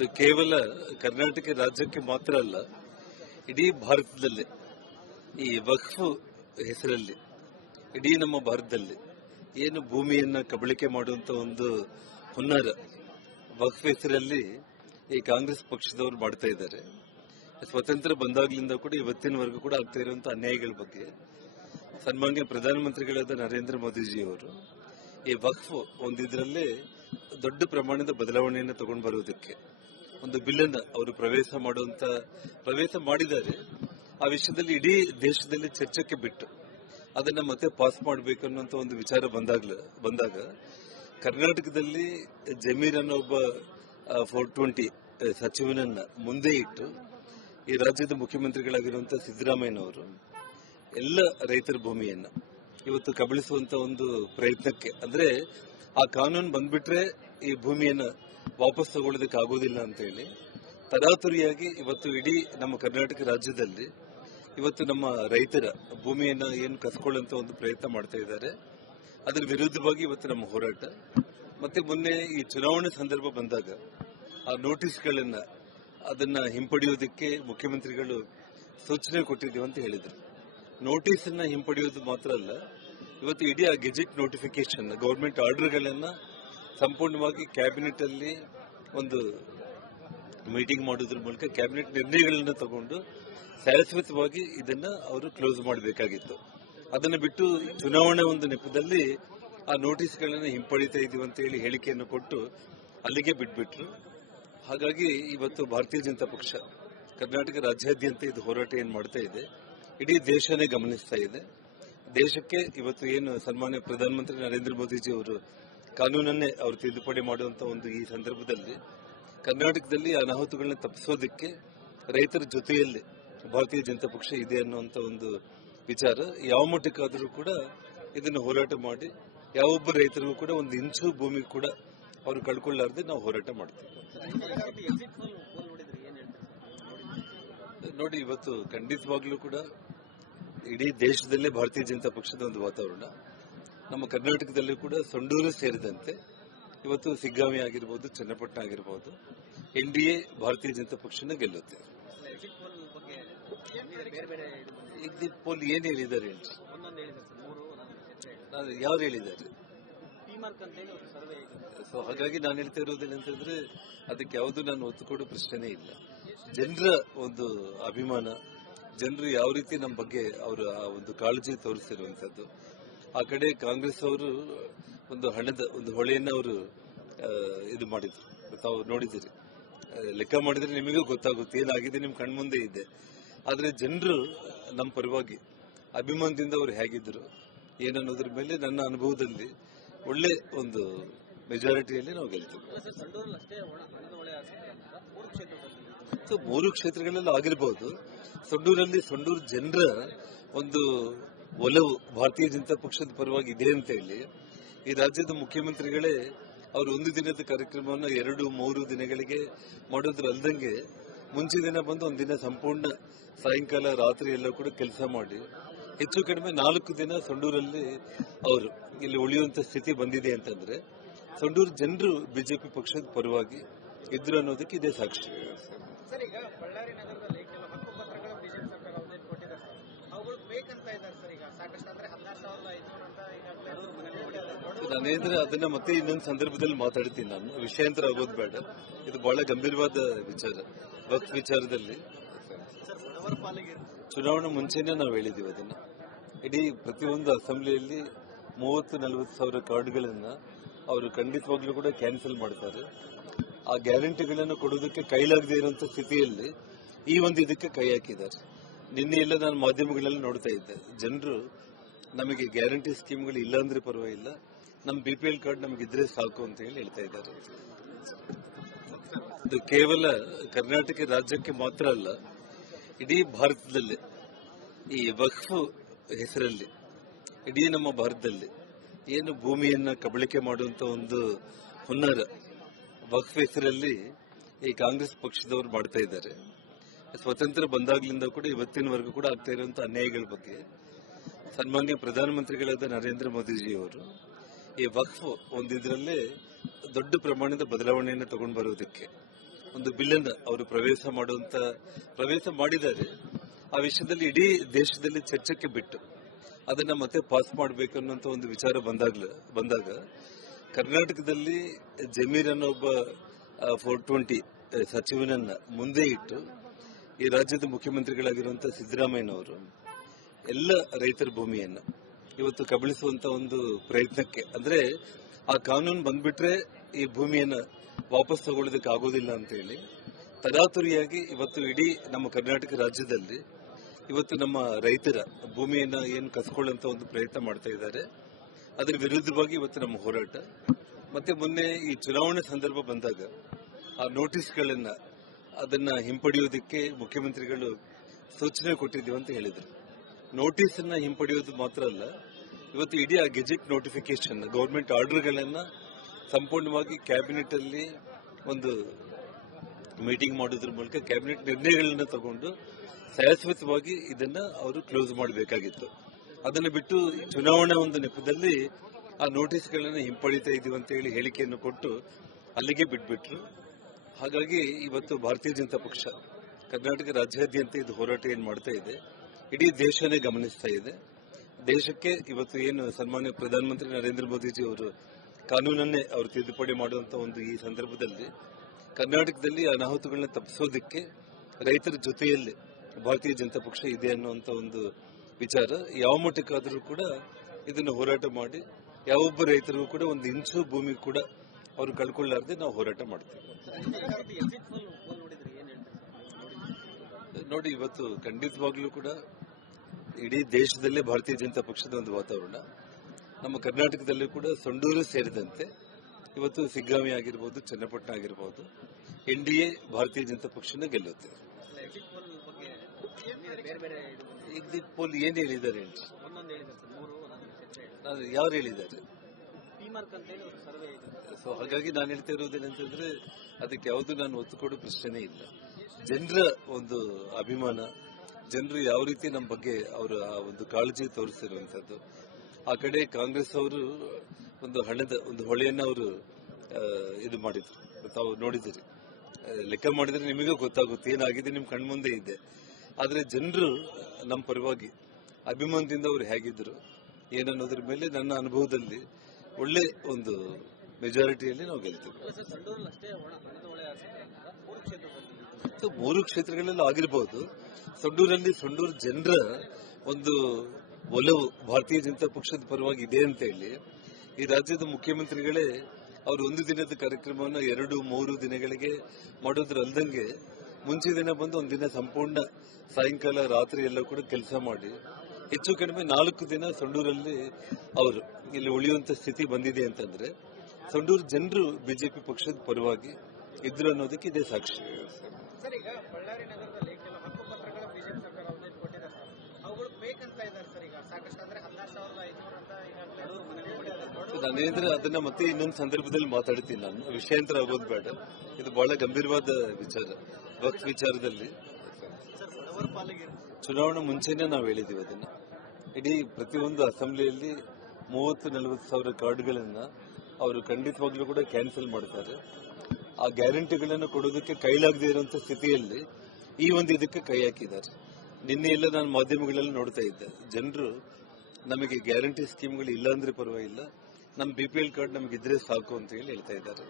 ಇದು ಕೇವಲ ಕರ್ನಾಟಕ ರಾಜ್ಯಕ್ಕೆ ಮಾತ್ರ ಅಲ್ಲ, ಇಡೀ ಭಾರತದಲ್ಲಿ ಈ ವಕ್ಫ್ ಹೆಸರಲ್ಲಿ ಇಡೀ ನಮ್ಮ ಭಾರತದಲ್ಲಿ ಏನು ಭೂಮಿಯನ್ನ ಕಬಳಿಕೆ ಮಾಡುವಂತ ಒಂದು ಹುನ್ನಾರ ವಕ್ಫ್ ಹೆಸರಲ್ಲಿ ಈ ಕಾಂಗ್ರೆಸ್ ಪಕ್ಷದವರು ಮಾಡ್ತಾ ಇದ್ದಾರೆ. ಸ್ವತಂತ್ರ ಬಂದಾಗ್ಲಿಂದ ಕೂಡ ಇವತ್ತಿನವರೆಗೂ ಕೂಡ ಆಗ್ತಾ ಇರುವಂತಹ ಅನ್ಯಾಯಗಳ ಬಗ್ಗೆ ಸನ್ಮಾನ್ಯ ಪ್ರಧಾನಮಂತ್ರಿಗಳಾದ ನರೇಂದ್ರ ಮೋದಿಜಿಯವರು ಈ ವಕ್ಫ್ ಒಂದಿದ್ರಲ್ಲೇ ದೊಡ್ಡ ಪ್ರಮಾಣದ ಬದಲಾವಣೆಯನ್ನು ತಗೊಂಡು ಬರುವುದಕ್ಕೆ ಒಂದು ಬಿಲ್ ಅನ್ನು ಅವರು ಪ್ರವೇಶ ಮಾಡಿದ್ದಾರೆ. ಆ ವಿಷಯದಲ್ಲಿ ಇಡೀ ದೇಶದಲ್ಲಿ ಚರ್ಚೆಗೆ ಬಿಟ್ಟು ಅದನ್ನ ಮತ್ತೆ ಪಾಸ್ ಮಾಡಬೇಕು ಅನ್ನುವಂತ ಒಂದು ವಿಚಾರ ಬಂದಾಗ ಕರ್ನಾಟಕದಲ್ಲಿ ಜಮೀರ್ ಅನ್ನೋ ಒಬ್ಬ 420 ಸಚಿವನನ್ನ ಮುಂದೆ ಇಟ್ಟು ಈ ರಾಜ್ಯದ ಮುಖ್ಯಮಂತ್ರಿಗಳಾಗಿರುವಂತಹ ಸಿದ್ದರಾಮಯ್ಯನವರು ಎಲ್ಲ ರೈತರ ಭೂಮಿಯನ್ನ ಇವತ್ತು ಕಬಳಿಸುವಂತ ಒಂದು ಪ್ರಯತ್ನಕ್ಕೆ, ಅಂದ್ರೆ ಆ ಕಾನೂನು ಬಂದ್ಬಿಟ್ರೆ ಈ ಭೂಮಿಯನ್ನ ವಾಪಸ್ ತಗೊಳ್ಳೋದಕ್ಕೆ ಆಗೋದಿಲ್ಲ ಅಂತ ಹೇಳಿ ತರಾತುರಿಯಾಗಿ ಇವತ್ತು ಇಡೀ ನಮ್ಮ ಕರ್ನಾಟಕ ರಾಜ್ಯದಲ್ಲಿ ಇವತ್ತು ನಮ್ಮ ರೈತರ ಭೂಮಿಯನ್ನ ಏನು ಕಸ್ಕೊಳ್ಳುವಂತ ಒಂದು ಪ್ರಯತ್ನ ಮಾಡ್ತಾ ಇದ್ದಾರೆ. ಅದರ ವಿರುದ್ಧವಾಗಿ ಇವತ್ತು ನಮ್ಮ ಹೋರಾಟ. ಮತ್ತೆ ಮೊನ್ನೆ ಈ ಚುನಾವಣೆ ಸಂದರ್ಭ ಬಂದಾಗ ಆ ನೋಟಿಸ್ಗಳನ್ನ ಅದನ್ನ ಹಿಂಪಡೆಯೋದಕ್ಕೆ ಮುಖ್ಯಮಂತ್ರಿಗಳು ಸೂಚನೆ ಕೊಟ್ಟಿದ್ದೀವಿ ಅಂತ ಹೇಳಿದ್ರು. ನೋಟಿಸ್ ಅನ್ನ ಹಿಂಪಡೆಯೋದು ಮಾತ್ರ ಅಲ್ಲ, ಇವತ್ತು ಇಡೀ ಆ ಗೆಜೆಟ್ ನೋಟಿಫಿಕೇಶನ್ ಗವರ್ಮೆಂಟ್ ಆರ್ಡರ್ಗಳನ್ನ ಸಂಪೂರ್ಣವಾಗಿ ಕ್ಯಾಬಿನೆಟ್ ಅಲ್ಲಿ ಒಂದು ಮೀಟಿಂಗ್ ಮಾಡೋದ್ರ ಮೂಲಕ ಕ್ಯಾಬಿನೆಟ್ ನಿರ್ಣಯಗಳನ್ನ ತಗೊಂಡು ಶಾಶ್ವತವಾಗಿ ಇದನ್ನ ಅವರು ಕ್ಲೋಸ್ ಮಾಡಬೇಕಾಗಿತ್ತು. ಅದನ್ನು ಬಿಟ್ಟು ಚುನಾವಣೆ ಒಂದು ನೆಪದಲ್ಲಿ ಆ ನೋಟಿಸ್ಗಳನ್ನ ಹಿಂಪಡಿತಾ ಇದೀವಿ ಅಂತ ಹೇಳಿ ಹೇಳಿಕೆಯನ್ನು ಕೊಟ್ಟು ಅಲ್ಲಿಗೆ ಬಿಟ್ಬಿಟ್ರು. ಹಾಗಾಗಿ ಇವತ್ತು ಭಾರತೀಯ ಜನತಾ ಪಕ್ಷ ಕರ್ನಾಟಕ ರಾಜ್ಯಾದ್ಯಂತ ಇದು ಹೋರಾಟ ಏನ್ ಮಾಡ್ತಾ ಇದೆ, ಇಡೀ ದೇಶನೇ ಗಮನಿಸ್ತಾ ಇದೆ. ದೇಶಕ್ಕೆ ಇವತ್ತು ಏನು ಸನ್ಮಾನ್ಯ ಪ್ರಧಾನಮಂತ್ರಿ ನರೇಂದ್ರ ಮೋದಿಜಿ ಅವರು ಕಾನೂನನ್ನೇ ಅವರು ತಿದ್ದುಪಡಿ ಮಾಡುವಂತ ಒಂದು ಈ ಸಂದರ್ಭದಲ್ಲಿ ಕರ್ನಾಟಕದಲ್ಲಿ ಅನಾಹುತಗಳನ್ನ ತಪ್ಪಿಸೋದಕ್ಕೆ ರೈತರ ಜೊತೆಯಲ್ಲಿ ಭಾರತೀಯ ಜನತಾ ಪಕ್ಷ ಇದೆ ಅನ್ನುವಂತ ಒಂದು ವಿಚಾರ ಯಾವ ಮಟ್ಟಕ್ಕಾದರೂ ಕೂಡ ಇದನ್ನು ಹೋರಾಟ ಮಾಡಿ ಯಾವೊಬ್ಬ ರೈತರಿಗೂ ಕೂಡ ಒಂದು ಇಂಚು ಭೂಮಿ ಕೂಡ ಅವರು ಕಳ್ಕೊಳ್ಳಾರ್ದೆ ನಾವು ಹೋರಾಟ ಮಾಡ್ತೀವಿ. ನೋಡಿ, ಇವತ್ತು ಖಂಡಿತವಾಗ್ಲೂ ಕೂಡ ಇಡೀ ದೇಶದಲ್ಲೇ ಭಾರತೀಯ ಜನತಾ ಪಕ್ಷದ ಒಂದು ವಾತಾವರಣ, ನಮ್ಮ ಕರ್ನಾಟಕದಲ್ಲೂ ಕೂಡ ಸೊಂಡೂರು ಸೇರಿದಂತೆ ಇವತ್ತು ಸಿಗ್ಗಾವಿ ಆಗಿರ್ಬೋದು, ಚನ್ನಪಟ್ಟಣ ಆಗಿರ್ಬೋದು, ಎನ್ಡಿಎ ಭಾರತೀಯ ಜನತಾ ಪಕ್ಷನ ಗೆಲ್ಲುತ್ತೆ. ಎಕ್ಸಿಟ್ ಪೋಲ್ ಏನ್ ಹೇಳಿದ್ದಾರೆ? ಯಾರು ಹೇಳಿದ್ದಾರೆ? ಸೊ ಹಾಗಾಗಿ ನಾನು ಹೇಳ್ತಾ ಇರೋದೇನಂತಂದ್ರೆ ಅದಕ್ಕೆ ಯಾವುದು ನಾನು ಒತ್ತು ಕೊಡೋ ಪ್ರಶ್ನೆನೇ ಇಲ್ಲ. ಜನರ ಒಂದು ಅಭಿಮಾನ, ಜನರು ಯಾವ ರೀತಿ ನಮ್ಮ ಬಗ್ಗೆ ಅವರ ಒಂದು ಕಾಳಜಿ ತೋರಿಸಿರುವಂತದ್ದು. ಆ ಕಡೆ ಕಾಂಗ್ರೆಸ್ ಅವರು ಒಂದು ಹಣದ ಒಂದು ಹೊಳೆಯನ್ನ ಅವರು ಇದು ಮಾಡಿದ್ರು, ತಾವು ನೋಡಿದಿರಿ, ಲೆಕ್ಕ ಮಾಡಿದ್ರೆ ನಿಮಗೂ ಗೊತ್ತಾಗುತ್ತೆ ಏನಾಗಿದೆ, ನಿಮ್ ಕಣ್ಮುಂದೆ ಇದೆ. ಆದ್ರೆ ಜನರು ನಮ್ಮ ಪರವಾಗಿ ಅಭಿಮಾನದಿಂದ ಅವರು ಹೇಗಿದ್ರು ಏನನ್ನೋದ್ರ ಮೇಲೆ ನನ್ನ ಅನುಭವದಲ್ಲಿ ಒಳ್ಳೆ ಒಂದು ಮೆಜಾರಿಟಿಯಲ್ಲಿ ನಾವು ಗೆಲ್ತೀವಿ. ಸೊ 3 ಕ್ಷೇತ್ರಗಳಲ್ಲಿ ಆಗಿರಬಹುದು. ಸೊಂಡೂರು ಜನರ ಒಂದು ಒಲವು ಭಾರತೀಯ ಜನತಾ ಪಕ್ಷದ ಪರವಾಗಿ ಇದೆ ಅಂತ ಹೇಳಿ ಈ ರಾಜ್ಯದ ಮುಖ್ಯಮಂತ್ರಿಗಳೇ ಅವರು ಒಂದು ದಿನದ ಕಾರ್ಯಕ್ರಮವನ್ನು 2-3 ದಿನಗಳಿಗೆ ಮಾಡೋದ್ರಲ್ದಂಗೆ ಮುಂಚೆ ದಿನ ಬಂದು ಒಂದಿನ ಸಂಪೂರ್ಣ ಸಾಯಂಕಾಲ ರಾತ್ರಿ ಎಲ್ಲ ಕೂಡ ಕೆಲಸ ಮಾಡಿ ಹೆಚ್ಚು ಕಡಿಮೆ 4 ದಿನ ಸೊಂಡೂರಲ್ಲಿ ಅವರು ಇಲ್ಲಿ ಉಳಿಯುವಂತ ಸ್ಥಿತಿ ಬಂದಿದೆ ಅಂತಂದ್ರೆ ಸೊಂಡೂರು ಜನರು ಬಿಜೆಪಿ ಪಕ್ಷದ ಪರವಾಗಿ ಇದ್ರು ಅನ್ನೋದಕ್ಕೆ ಇದೇ ಸಾಕ್ಷಿ. ನಾನೇಂದ್ರೆ ಅದನ್ನ ಮತ್ತೆ ಇನ್ನೊಂದು ಸಂದರ್ಭದಲ್ಲಿ ಮಾತಾಡ್ತೀನಿ. ನಾನು ವಿಷಯಾಂತರ ಆಗೋದು ಬೇಡ, ಇದು ಬಹಳ ಗಂಭೀರವಾದ ವಿಚಾರ. ವಕ್ಫ್ ವಿಚಾರದಲ್ಲಿ ಚುನಾವಣೆ ಮುಂಚೆನೆ ನಾವು ಹೇಳಿದೀವಿ ಅದನ್ನ. ಇಡೀ ಪ್ರತಿಯೊಂದು ಅಸೆಂಬ್ಲಿಯಲ್ಲಿ 30-40 ಸಾವಿರ ಕಾರ್ಡ್ಗಳನ್ನ ಅವರು ಖಂಡಿತವಾಗ್ಲೂ ಕೂಡ ಕ್ಯಾನ್ಸಲ್ ಮಾಡ್ತಾರೆ. ಆ ಗ್ಯಾರಂಟಿಗಳನ್ನು ಕೊಡೋದಕ್ಕೆ ಕೈಲಾಗದೇ ಇರುವಂತ ಸ್ಥಿತಿಯಲ್ಲಿ ಈ ಒಂದು ಇದಕ್ಕೆ ಕೈ ಹಾಕಿದ್ದಾರೆ. ನಿನ್ನೆ ಎಲ್ಲ ನಾನು ಮಾಧ್ಯಮಗಳಲ್ಲಿ ನೋಡ್ತಾ ಇದ್ದೆ, ಜನರು ನಮಗೆ ಗ್ಯಾರಂಟಿ ಸ್ಕೀಮ್ಗಳು ಇಲ್ಲ ಅಂದ್ರೆ ಪರವಾಗಿಲ್ಲ, ನಮ್ಮ BPL ಕಾರ್ಡ್ ನಮಗಿದ್ರೆ ಸಾಕು ಅಂತ ಹೇಳಿ ಹೇಳ್ತಾ ಇದ್ದಾರೆ. ಇದು ಕೇವಲ ಕರ್ನಾಟಕ ರಾಜ್ಯಕ್ಕೆ ಮಾತ್ರ ಅಲ್ಲ, ಇಡೀ ಭಾರತದಲ್ಲಿ ಈ ವಕ್ಫ್ ಹೆಸರಲ್ಲಿ ಇಡೀ ನಮ್ಮ ಭಾರತದಲ್ಲಿ ಏನು ಭೂಮಿಯನ್ನ ಕಬಳಿಕೆ ಮಾಡುವಂತ ಒಂದು ಹುನ್ನಾರ ವಕ್ಫ್ ಹೆಸರಲ್ಲಿ ಈ ಕಾಂಗ್ರೆಸ್ ಪಕ್ಷದವರು ಮಾಡ್ತಾ ಇದ್ದಾರೆ. ಸ್ವತಂತ್ರ ಬಂದಾಗ್ಲಿಂದ ಕೂಡ ಇವತ್ತಿನವರೆಗೂ ಕೂಡ ಆಗ್ತಾ ಇರುವಂತಹ ಅನ್ಯಾಯಗಳ ಬಗ್ಗೆ ಸನ್ಮಾನ್ಯ ಪ್ರಧಾನಮಂತ್ರಿಗಳಾದ ನರೇಂದ್ರ ಮೋದಿಜಿಯವರು ಈ ವಕ್ಫ್ ಒಂದಿದ್ರಲ್ಲೇ ದೊಡ್ಡ ಪ್ರಮಾಣದ ಬದಲಾವಣೆಯನ್ನು ತಗೊಂಡು ಬರುವುದಕ್ಕೆ ಒಂದು ಬಿಲ್ ಅನ್ನು ಅವರು ಪ್ರವೇಶ ಮಾಡಿದ್ದಾರೆ. ಆ ವಿಷಯದಲ್ಲಿ ಇಡೀ ದೇಶದಲ್ಲಿ ಚರ್ಚೆಗೆ ಬಿಟ್ಟು ಅದನ್ನ ಮತ್ತೆ ಪಾಸ್ ಮಾಡಬೇಕು ಅನ್ನುವಂತ ಒಂದು ವಿಚಾರ ಬಂದಾಗ ಕರ್ನಾಟಕದಲ್ಲಿ ಜಮೀರ್ ಅನ್ನೋ ಒಬ್ಬ 420 ಸಚಿವನನ್ನ ಮುಂದೆ ಇಟ್ಟು ಈ ರಾಜ್ಯದ ಮುಖ್ಯಮಂತ್ರಿಗಳಾಗಿರುವಂತಹ ಸಿದ್ದರಾಮಯ್ಯನವರು ಎಲ್ಲ ರೈತರ ಭೂಮಿಯನ್ನ ಇವತ್ತು ಕಬಳಿಸುವಂತ ಒಂದು ಪ್ರಯತ್ನಕ್ಕೆ, ಅಂದ್ರೆ ಆ ಕಾನೂನು ಬಂದ್ಬಿಟ್ರೆ ಈ ಭೂಮಿಯನ್ನ ವಾಪಸ್ ತಗೊಳ್ಳೋದಕ್ಕೆ ಆಗೋದಿಲ್ಲ ಅಂತ ಹೇಳಿ ತರಾತುರಿಯಾಗಿ ಇವತ್ತು ಇಡೀ ನಮ್ಮ ಕರ್ನಾಟಕ ರಾಜ್ಯದಲ್ಲಿ ಇವತ್ತು ನಮ್ಮ ರೈತರ ಭೂಮಿಯನ್ನ ಏನು ಕಸ್ಕೊಳ್ಳುವಂತ ಒಂದು ಪ್ರಯತ್ನ ಮಾಡ್ತಾ ಇದ್ದಾರೆ. ಅದರ ವಿರುದ್ಧವಾಗಿ ಇವತ್ತು ನಮ್ಮ ಹೋರಾಟ. ಮತ್ತೆ ಮೊನ್ನೆ ಈ ಚುನಾವಣೆ ಸಂದರ್ಭ ಬಂದಾಗ ಆ ನೋಟಿಸ್ಗಳನ್ನ ಅದನ್ನ ಹಿಂಪಡೆಯೋದಕ್ಕೆ ಮುಖ್ಯಮಂತ್ರಿಗಳು ಸೂಚನೆ ಕೊಟ್ಟಿದ್ದೀವಿ ಅಂತ ಹೇಳಿದ್ರು. ನೋಟಿಸ್ ಅನ್ನ ಹಿಂಪಡೆಯೋದು ಮಾತ್ರ ಅಲ್ಲ, ಇವತ್ತು ಇಡೀ ಆ ಗೆಜೆಟ್ ನೋಟಿಫಿಕೇಶನ್ ಗವರ್ಮೆಂಟ್ ಆರ್ಡರ್ಗಳನ್ನ ಸಂಪೂರ್ಣವಾಗಿ ಕ್ಯಾಬಿನೆಟ್ ಅಲ್ಲಿ ಒಂದು ಮೀಟಿಂಗ್ ಮಾಡೋದ್ರ ಮೂಲಕ ಕ್ಯಾಬಿನೆಟ್ ನಿರ್ಣಯಗಳನ್ನ ತಗೊಂಡು ಶಾಶ್ವತವಾಗಿ ಇದನ್ನ ಅವರು ಕ್ಲೋಸ್ ಮಾಡಬೇಕಾಗಿತ್ತು. ಅದನ್ನ ಬಿಟ್ಟು ಚುನಾವಣಾ ಒಂದು ನೆಪದಲ್ಲಿ ಆ ನೋಟಿಸ್ಗಳನ್ನ ಹಿಂಪಡಿತಾ ಇದೀವಿ ಅಂತ ಹೇಳಿ ಹೇಳಿಕೆಯನ್ನು ಕೊಟ್ಟು ಅಲ್ಲಿಗೆ ಬಿಟ್ಬಿಟ್ರು. ಹಾಗಾಗಿ ಇವತ್ತು ಭಾರತೀಯ ಜನತಾ ಪಕ್ಷ ಕರ್ನಾಟಕ ರಾಜ್ಯಾದ್ಯಂತ ಇದು ಹೋರಾಟ ಏನ್ ಮಾಡ್ತಾ ಇದೆ, ಇಡೀ ದೇಶನೇ ಗಮನಿಸ್ತಾ ಇದೆ. ದೇಶಕ್ಕೆ ಇವತ್ತು ಏನು ಸನ್ಮಾನ್ಯ ಪ್ರಧಾನಮಂತ್ರಿ ನರೇಂದ್ರ ಮೋದಿಜಿ ಅವರು ಕಾನೂನನ್ನೇ ಅವರು ತಿದ್ದುಪಡಿ ಮಾಡುವಂತ ಒಂದು ಈ ಸಂದರ್ಭದಲ್ಲಿ ಕರ್ನಾಟಕದಲ್ಲಿ ಅನಾಹುತಗಳನ್ನ ತಪ್ಪಿಸೋದಕ್ಕೆ ರೈತರ ಜೊತೆಯಲ್ಲಿ ಭಾರತೀಯ ಜನತಾ ಪಕ್ಷ ಇದೆ ಅನ್ನುವಂತ ಒಂದು ವಿಚಾರ ಯಾವ ಮಟ್ಟಕ್ಕಾದರೂ ಕೂಡ ಇದನ್ನು ಹೋರಾಟ ಮಾಡಿ ಯಾವೊಬ್ಬ ರೈತರಿಗೂ ಕೂಡ ಒಂದು ಇಂಚು ಭೂಮಿ ಕೂಡ ಅವರು ಕಳ್ಕೊಳ್ಳಾರ್ದೆ ನಾವು ಹೋರಾಟ ಮಾಡ್ತೀವಿ. ನೋಡಿ, ಇವತ್ತು ಖಂಡಿತವಾಗ್ಲೂ ಕೂಡ ಇಡೀ ದೇಶದಲ್ಲೇ ಭಾರತೀಯ ಜನತಾ ಪಕ್ಷದ ಒಂದು ವಾತಾವರಣ, ನಮ್ಮ ಕರ್ನಾಟಕದಲ್ಲೂ ಕೂಡ ಸೊಂಡೂರು ಸೇರಿದಂತೆ ಇವತ್ತು ಸಿಗ್ಗಾವಿ ಆಗಿರ್ಬೋದು, ಚನ್ನಪಟ್ಟಣ ಆಗಿರ್ಬೋದು, ಎನ್ಡಿಎ ಭಾರತೀಯ ಜನತಾ ಪಕ್ಷನ ಗೆಲ್ಲುತ್ತೆ. ಎಕ್ಸಿಟ್ ಪೋಲ್ ಏನ್ ಹೇಳಿದ್ದಾರೆ? ಯಾರು ಹೇಳಿದ್ದಾರೆ? ಸೊ ಹಾಗಾಗಿ ನಾನು ಹೇಳ್ತಾ ಇರೋದೇನಂತಂದ್ರೆ ಅದಕ್ಕೆ ಯಾವುದು ನಾನು ಒತ್ತು ಕೊಡೋ ಪ್ರಶ್ನೆನೇ ಇಲ್ಲ. ಜನರ ಒಂದು ಅಭಿಮಾನ, ಜನರು ಯಾವ ರೀತಿ ನಮ್ಮ ಬಗ್ಗೆ ಅವರ ಒಂದು ಕಾಳಜಿ ತೋರಿಸಿರುವಂತದ್ದು. ಆ ಕಡೆ ಕಾಂಗ್ರೆಸ್ ಅವರು ಒಂದು ಹಣದ ಒಂದು ಹೊಳೆಯನ್ನ ಅವರು ಇದು ಮಾಡಿದ್ರು, ತಾವು ನೋಡಿದಿರಿ. ಲೆಕ್ಕ ಮಾಡಿದ್ರೆ ನಿಮಗೆ ಗೊತ್ತಾಗುತ್ತೆ ಏನಾಗಿದೆ, ನಿಮ್ ಕಣ್ಮುಂದೆ ಇದೆ. ಆದ್ರೆ ಜನರು ನಮ್ಮ ಪರವಾಗಿ ಅಭಿಮಾನದಿಂದ ಅವರು ಹೇಗಿದ್ರು ಏನನ್ನೋದ್ರ ಮೇಲೆ ನನ್ನ ಅನುಭವದಲ್ಲಿ ಒಳ್ಳೆ ಒಂದು ಮೆಜಾರಿಟಿಯಲ್ಲಿ ನಾವು ಗೆಲ್ತೀವಿ. 3 ಕ್ಷೇತ್ರಗಳಲ್ಲಿ ಆಗಿರಬಹುದು. ಸೊಂಡೂರು ಜನರ ಒಂದು ಒಲವು ಭಾರತೀಯ ಜನತಾ ಪಕ್ಷದ ಪರವಾಗಿ ಇದೆ ಅಂತ ಹೇಳಿ ಈ ರಾಜ್ಯದ ಮುಖ್ಯಮಂತ್ರಿಗಳೇ ಅವರು ಒಂದು ದಿನದ ಕಾರ್ಯಕ್ರಮವನ್ನು 2-3 ದಿನಗಳಿಗೆ ಮಾಡೋದ್ರಲ್ದಂಗೆ ಮುಂಚೆ ದಿನ ಬಂದು ಒಂದಿನ ಸಂಪೂರ್ಣ ಸಾಯಂಕಾಲ ರಾತ್ರಿ ಎಲ್ಲ ಕೂಡ ಕೆಲಸ ಮಾಡಿ ಹೆಚ್ಚು ಕಡಿಮೆ 4 ದಿನ ಸೊಂಡೂರಲ್ಲಿ ಅವರು ಇಲ್ಲಿ ಉಳಿಯುವಂತ ಸ್ಥಿತಿ ಬಂದಿದೆ ಅಂತಂದ್ರೆ ಸೊಂಡೂರು ಜನರು ಬಿಜೆಪಿ ಪಕ್ಷದ ಪರವಾಗಿ ಇದ್ರು ಅನ್ನೋದಕ್ಕೆ ಇದೇ ಸಾಕ್ಷಿ. ನಾನೇಂದ್ರೆ ಅದನ್ನ ಮತ್ತೆ ಇನ್ನೊಂದು ಸಂದರ್ಭದಲ್ಲಿ ಮಾತಾಡ್ತೀನಿ. ನಾನು ವಿಷಯಾಂತರ ಆಗೋದು ಬೇಡ, ಇದು ಬಹಳ ಗಂಭೀರವಾದ ವಿಚಾರ. ವಕ್ಫ್ ವಿಚಾರದಲ್ಲಿ ಚುನಾವಣೆ ಮುಂಚೆನೆ ನಾವು ಹೇಳಿದೀವಿ ಅದನ್ನ. ಇಡೀ ಪ್ರತಿಯೊಂದು ಅಸೆಂಬ್ಲಿಯಲ್ಲಿ 30-40 ಸಾವಿರ ಕಾರ್ಡ್ಗಳನ್ನ ಅವರು ಖಂಡಿತವಾಗ್ಲೂ ಕೂಡ ಕ್ಯಾನ್ಸಲ್ ಮಾಡ್ತಾರೆ. ಆ ಗ್ಯಾರಂಟಿಗಳನ್ನು ಕೊಡೋದಕ್ಕೆ ಕೈಲಾಗದೇ ಇರುವಂತ ಸ್ಥಿತಿಯಲ್ಲಿ ಈ ಒಂದು ಇದಕ್ಕೆ ಕೈ ಹಾಕಿದ್ದಾರೆ. ನಿನ್ನೆ ಎಲ್ಲ ನಾನು ಮಾಧ್ಯಮಗಳಲ್ಲಿ ನೋಡ್ತಾ ಇದ್ದೆ, ಜನರು ನಮಗೆ ಗ್ಯಾರಂಟಿ ಸ್ಕೀಮ್ಗಳು ಇಲ್ಲ ಅಂದ್ರೆ ಪರವಾಗಿಲ್ಲ, ನಮ್ಮ BPL ಕಾರ್ಡ್ ನಮಗಿದ್ರೆ ಸಾಕು ಅಂತ ಹೇಳಿ ಹೇಳ್ತಾ ಇದ್ದಾರೆ.